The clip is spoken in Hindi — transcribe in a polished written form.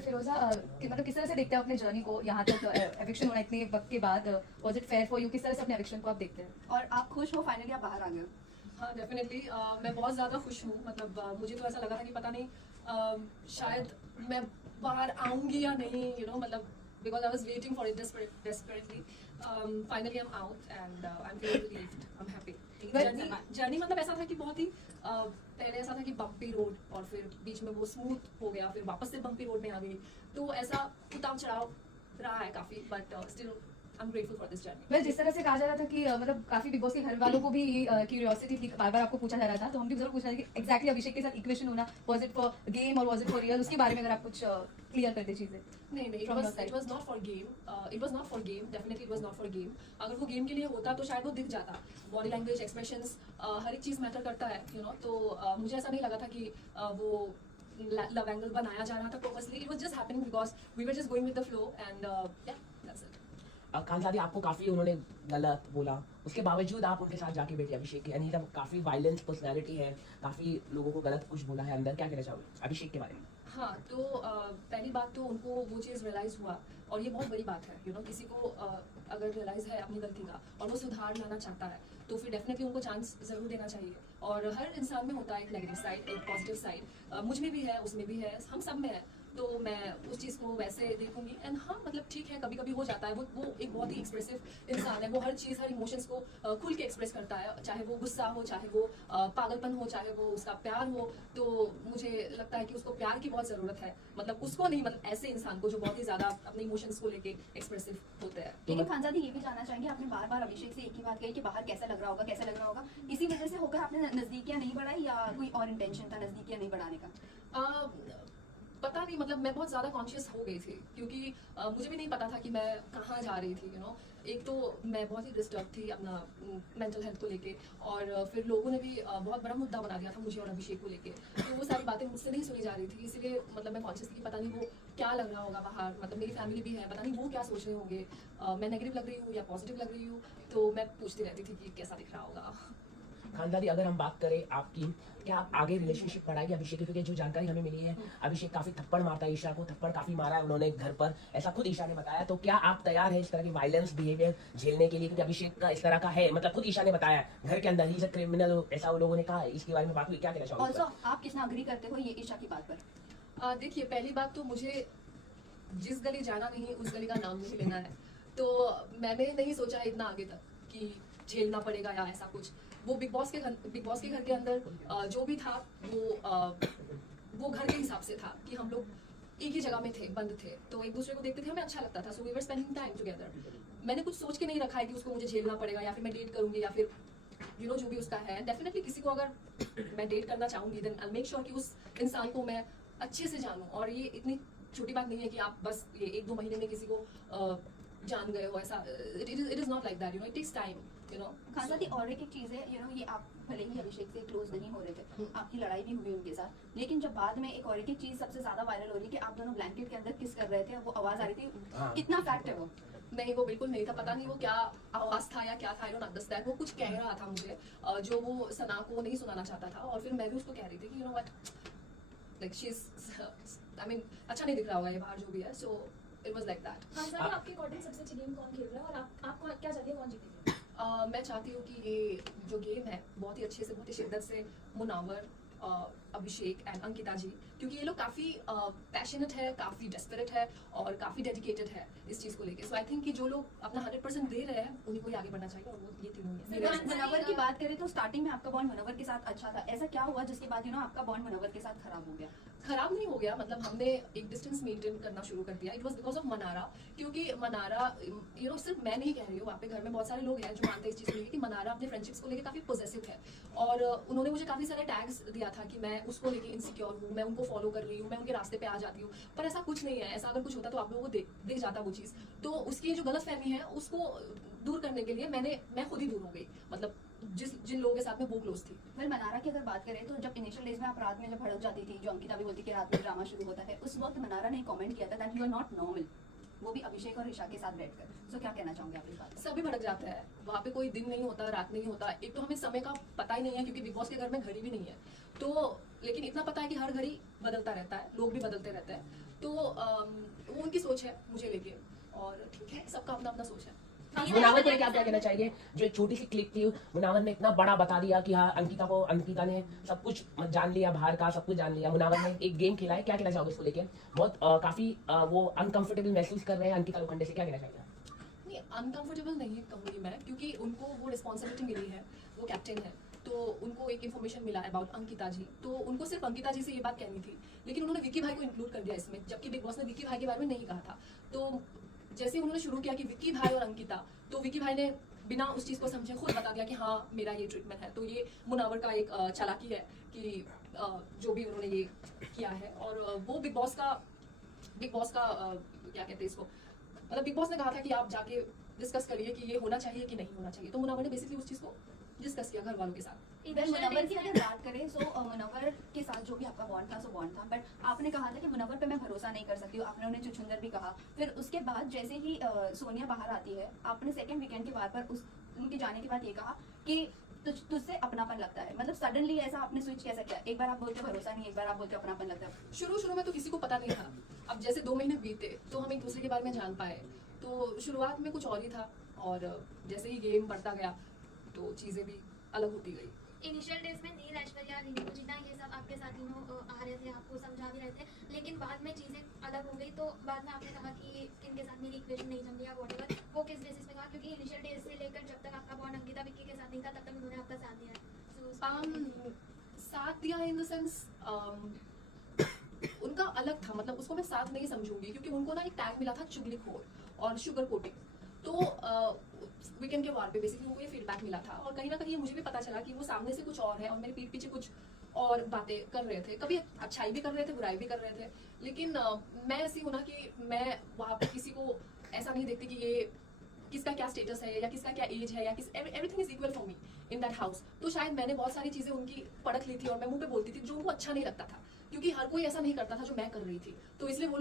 वेल फिरोजा, मतलब किस तरह से देखते हैं अपने जर्नी को यहाँ तक एविक्शन होना इतने वक्त के बाद? Was it fair for you? किस तरह से अपने एविक्शन को आप देखते हैं? और आप खुश हो फाइनली आप बाहर आ गए हो? हाँ डेफिनेटली मैं बहुत ज़्यादा खुश हूँ। मतलब मुझे तो ऐसा लगा था कि पता नहीं शायद मैं बाहर आऊँगी या नहीं, मतलब because I was waiting for it desperately. Finally I'm out and I'm feeling relieved. I'm happy. Journey मतलब ऐसा था कि बहुत ही पहले ऐसा था कि बम्पी रोड और फिर बीच में वो स्मूथ हो गया, फिर वापस से बम्पी रोड में आ गई, तो ऐसा उतार चढ़ाव रहा है काफ़ी, but still I'm grateful for this journey. Well जिस तरह से कहा जा रहा था कि मतलब काफी बिग बॉस के घर वालों को भी क्यूरियोसिटी थी, बार बार आपको पूछा जा रहा था, तो हम भी जरूर पूछ रहे थे कि एग्जैक्टली अभिषेक के साथ इक्वेशन होना, वाज इट फॉर गेम और वाज इट फॉर रियल? उसके बारे में अगर आप कुछ क्लियर कर दे चीजें। नहीं, it was not for game. It was not for game. Definitely it was not for game. अगर वो गेम के लिए होता तो शायद वो दिख जाता. बॉडी लैंग्वेज, एक्सप्रेशंस, हर एक चीज़ मैटर करता है, तो मुझे ऐसा नहीं लगा था कि वो लव एंगल बनाया जा रहा था purposely. It was just happening because we were just going with the flow and yeah, that's it. Khanzaadi आपको काफी उन्होंने गलत बोला, उसके बावजूद आप उनके साथ जाके बैठे अभिषेक के, यानी काफी वायलेंस पर्सनालिटी है, काफी लोगों को गलत कुछ बोला है अंदर, क्या कहना चाहोगे अभिषेक के बारे में? हाँ, तो पहली बात तो उनको वो चीज़ रियलाइज़ हुआ और ये बहुत बड़ी बात है, किसी को अगर रियलाइज़ है अपनी गलती का और वो सुधार लाना चाहता है तो फिर डेफिनेटली उनको चांस ज़रूर देना चाहिए. और हर इंसान में होता है एक नेगेटिव साइड, एक पॉजिटिव साइड, मुझ में भी है, उसमें भी है, हम सब में है, तो मैं उस चीज़ को वैसे देखूंगी. एंड हाँ, मतलब ठीक है, कभी कभी हो जाता है, वो एक बहुत ही एक्सप्रेसिव इंसान है, वो हर चीज़, हर इमोशंस को खुल के एक्सप्रेस करता है, चाहे वो गुस्सा हो, चाहे वो पागलपन हो, चाहे वो उसका प्यार हो. तो मुझे लगता है कि उसको प्यार की बहुत ज़रूरत है, मतलब उसको नहीं, मतलब ऐसे इंसान को जो बहुत ही ज़्यादा अपने इमोशंस को लेके एक्सप्रेसिव होते हैं. लेकिन खानजादी ये भी जानना चाहेंगे, आपने बार बार अभिषेक से एक ही बात कही कि बाहर कैसा लग रहा होगा, कैसा लग रहा होगा, इसी वजह से होकर आपने नजदीकियां नहीं बढ़ाई या कोई और इंटेंशन था नजदीकियां नहीं बढ़ाने का? पता नहीं, मतलब मैं बहुत ज़्यादा कॉन्शियस हो गई थी क्योंकि मुझे भी नहीं पता था कि मैं कहाँ जा रही थी. एक तो मैं बहुत ही डिस्टर्ब थी अपना मेंटल हेल्थ को लेके, और फिर लोगों ने भी बहुत बड़ा मुद्दा बना दिया था मुझे और अभिषेक को लेके, तो वो सारी बातें मुझसे नहीं सुनी जा रही थी. इसीलिए मतलब मैं कॉन्शियस थी कि पता नहीं वो क्या लग रहा होगा बाहर, मतलब मेरी फैमिली भी है, पता नहीं वो क्या सोच रहे होंगे, मैं नेगेटिव लग रही हूँ या पॉजिटिव लग रही हूँ, तो मैं पूछती रहती थी कि कैसा दिख रहा होगा. खानदादी अगर हम बात करें आपकी, क्या आप आगे रिलेशनशिप बढ़ाएंगे अभिषेक की? क्योंकि जो जानकारी हमें मिली है, अभिषेक काफी थप्पड़ मारता है ईशा को, थप्पड़ काफी मारा है उन्होंने घर पर, ऐसा खुद ईशा ने बताया. तो क्या आप तैयार हैं इस तरह की वायलेंस बिहेवियर झेलने के लिए? क्योंकि अभिषेक का इस तरह का है, मतलब खुद ईशा ने बताया घर के अंदर ही क्रिमिनल, ऐसा वो लोगों ने कहा. इसके बारे में बात हुई, क्या कहना चाहोगे? ऑल्सो आप किसना अग्री करते हो ये ईशा की बात पर? देखिए, पहली बात तो मुझे जिस गली जाना नहीं उस गली का नाम नहीं लेना है, तो मैंने नहीं सोचा इतना आगे तक कि झेलना पड़ेगा या ऐसा कुछ. वो बिग बॉस के घर के अंदर जो भी था वो घर के हिसाब से था कि हम लोग एक ही जगह में थे, बंद थे, तो एक दूसरे को देखते थे, हमें अच्छा लगता था, so we were spending time together. मैंने कुछ सोच के नहीं रखा है कि उसको मुझे झेलना पड़ेगा या फिर मैं डेट करूंगी या फिर जो भी उसका है. डेफिनेटली किसी को अगर मैं डेट करना चाहूंगी देन आई मेक श्योर कि उस इंसान को मैं अच्छे से जानूं. और ये इतनी छोटी बात नहीं है कि आप बस ये 1-2 महीने में किसी को जान गए हो, ऐसा it is not like that. It takes time. Khanzadi और एक चीज़ है, ये आप भले ही अभिषेक से क्लोज नहीं हो रहे थे, आपकी लड़ाई भी हुई उनके साथ, लेकिन जब बाद में एक और एक चीज़ सबसे ज्यादा वायरल हो रही है कि आप दोनों ब्लैंकेट के अंदर किस कर रहे थे, वो आवाज आ रही थी, कितना फैक्ट है वो? नहीं, वो बिल्कुल नहीं था. पता नहीं वो क्या आवाज था या क्या था, आई डोंट अंडरस्टैंड. वो कुछ कह रहा था मुझे जो वो सना को नहीं सुनाना चाहता था, और फिर मैं भी उसको कह रही थी कि what, like she is, I mean अच्छा नहीं दिख रहा होगा ये बाहर जो भी है. So it was like that. हाँ सर, आपके अकॉर्डिंग सबसे अच्छी गेम कौन खेल रहा है और आप क्या चाहती है कौन जीतेगी? मैं चाहती हूँ कि ये जो गेम है बहुत ही अच्छे से, बहुत ही शिद्दत से मुनावर, अभिषेक एंड अंकिता जी, क्योंकि ये लोग काफ़ी पैशनेट है, काफ़ी डेस्परेट है और काफ़ी डेडिकेटेड है इस चीज़ को लेके. सो आई थिंक कि जो लोग अपना 100% दे रहे हैं उन्हीं को ही आगे बढ़ना चाहिए, और वो ये तीनों ही है. मुनव्वर की बात करें तो स्टार्टिंग में आपका बॉन्ड मुनव्वर के साथ अच्छा था, ऐसा क्या हुआ जिसके बाद आपका बॉन्ड मुनव्वर के साथ खराब हो गया? खराब नहीं हो गया, मतलब हमने एक डिस्टेंस मेंटेन करना शुरू कर दिया. It was because of Mannara, क्योंकि मनारा सिर्फ मैं नहीं कह रही हूँ, वहाँ पे घर में बहुत सारे लोग हैं जो मानते हैं इस चीज़ को लेकर कि मनारा अपने फ्रेंडशिप्स को लेकर काफ़ी पॉजिटिव है, और उन्होंने मुझे काफ़ी सारे टैग्स दिया था कि मैं उसको लेके इनसिक्योर हूँ, मैं उनको फॉलो कर रही हूँ, मैं उनके रास्ते पे आ जाती हूँ. पर ऐसा कुछ नहीं है. ऐसा अगर कुछ होता तो आप लोगों को दिख जाता वो चीज़. तो उसकी जो गलत फहमी है उसको दूर करने के लिए मैं खुद ही दूर हो गई, मतलब जिन लोगों के साथ में वो क्लोज थी. फिर मनारा की अगर बात करें तो जब इनिशियल डेज में आप रात में जब भड़क जाती थी, जो अंकिता भी बोलती कि रात में ड्रामा शुरू होता है, उस वक्त मनारा ने कमेंट किया था that you are not normal, वो भी अभिषेक और ईशा के साथ बैठकर. सो क्या कहना चाहोगे आप इस बात पर? सभी भड़क जाते हैं, वहाँ पे कोई दिन नहीं होता, रात नहीं होता. एक तो हमें समय का पता ही नहीं है क्योंकि बिग बॉस के घर में घड़ी भी नहीं है, तो लेकिन इतना पता है कि हर घड़ी बदलता रहता है, लोग भी बदलते रहते हैं. तो वो उनकी सोच है मुझे लेके, और ठीक है, सबका अपना अपना सोच है। मुनावर को लेके आप क्या कहना चाहिए? जो एक छोटी सी क्लिप थी, मुनावर ने इतना बड़ा बता दिया कि हाँ अंकिता ने सब कुछ जान लिया, बाहर का सब कुछ जान लिया। मुनावर ने एक गेम खेला है, क्या कहना चाहोगे इसको लेके? बहुत काफी वो अनकंफर्टेबल महसूस कर रहे हैं अंकिता लोखंडे से, क्या कहना चाहिए? नहीं, अनकंफर्टेबल नहीं कहूँगी मैं, क्योंकि उनको वो रिस्पॉन्सिबिलिटी मिली है, वो कैप्टन है, तो उनको एक इन्फॉर्मेशन मिला है अबाउट अंकिता जी, तो उनको सिर्फ अंकिता जी से ये बात कहनी थी, लेकिन उन्होंने विक्की भाई को इंक्लूड कर दिया इसमें, जबकि बिग बॉस ने विक्की भाई के बारे में नहीं कहा था। तो जैसे ही उन्होंने शुरू किया कि विक्की भाई और अंकिता, तो विक्की भाई ने बिना उस चीज़ को समझे खुद बता दिया कि हाँ मेरा ये ट्रीटमेंट है। तो ये मुनावर का एक चालाकी है कि जो भी उन्होंने ये किया है, और वो बिग बॉस का क्या कहते हैं इसको, मतलब बिग बॉस ने कहा था कि आप जाके डिस्कस करिए कि ये होना चाहिए कि नहीं होना चाहिए, तो मुनावर ने बेसिकली उस चीज़ को डिस्कस किया घर वालों के साथ। इधर मुनव्वर की अगर बात करें तो मुनव्वर के साथ जो भी आपका बॉन्ड था सो बॉन्ड था, बट आपने कहा था कि मुनव्वर पे मैं भरोसा नहीं कर सकती हूँ, आपने उन्हें चुचुंदर भी कहा। फिर उसके बाद जैसे ही सोनिया बाहर आती है, आपने सेकंड वीकेंड के बाद पर उनके जाने के बाद ये कहा कि तुझसे अपनापन लगता है, मतलब सडनली ऐसा आपने स्विच कैसे किया? एक बार आप बोलते भरोसा नहीं, एक बार आप बोलते अपनापन लगता है। शुरू में तो किसी को पता नहीं था, अब जैसे 2 महीने बीते तो हम एक दूसरे के बारे में जान पाए, तो शुरुआत में कुछ और ही था, और जैसे ही गेम बढ़ता गया तो चीज़ें भी अलग होती गई। इनिशियल डेज में नील, ऐश्वर्या, रीतू, जीना ये सब आपके साथ तीनों आ रहे थे, आपको समझा भी रहे थे, लेकिन बाद में चीज़ें अलग हो गई। तो बाद में आपने कहा कि इनके साथ मेरी इक्वेशन नहीं जम रही या व्हाटएवर, वो किस बेसिस पे कहा? क्योंकि इनिशियल डेज से लेकर जब तक आपका बॉन्ड अंकिता विक्की के साथ नहीं था, तब तक उन्होंने आपका साथ दिया है। साथ दिया इन द सेंस उनका अलग था, मतलब उसको मैं साथ नहीं समझूंगी, क्योंकि उनको ना एक टैग मिला था चुगलीखोर और शुगर कोटिंग। तो वीकेंड के वार पे बेसिकली उनको ये फीडबैक मिला था, और कहीं ना कहीं मुझे भी पता चला कि वो सामने से कुछ और है और मेरे पीठ पीछे कुछ और बातें कर रहे थे, कभी अच्छाई भी कर रहे थे, बुराई भी कर रहे थे। लेकिन मैं ऐसी हूँ ना कि मैं वहाँ पे किसी को ऐसा नहीं देखती कि ये किसका क्या स्टेटस है या किसका क्या एज है, या everything is equal for me in that house. तो शायद मैंने बहुत सारी चीज़ें उनकी परख ली थी और मैं मुंह पे बोलती थी जो उनको अच्छा नहीं लगता था, क्योंकि हर कोई ऐसा नहीं करता था जो मैं कर रही थी, तो इसलिए वो लोग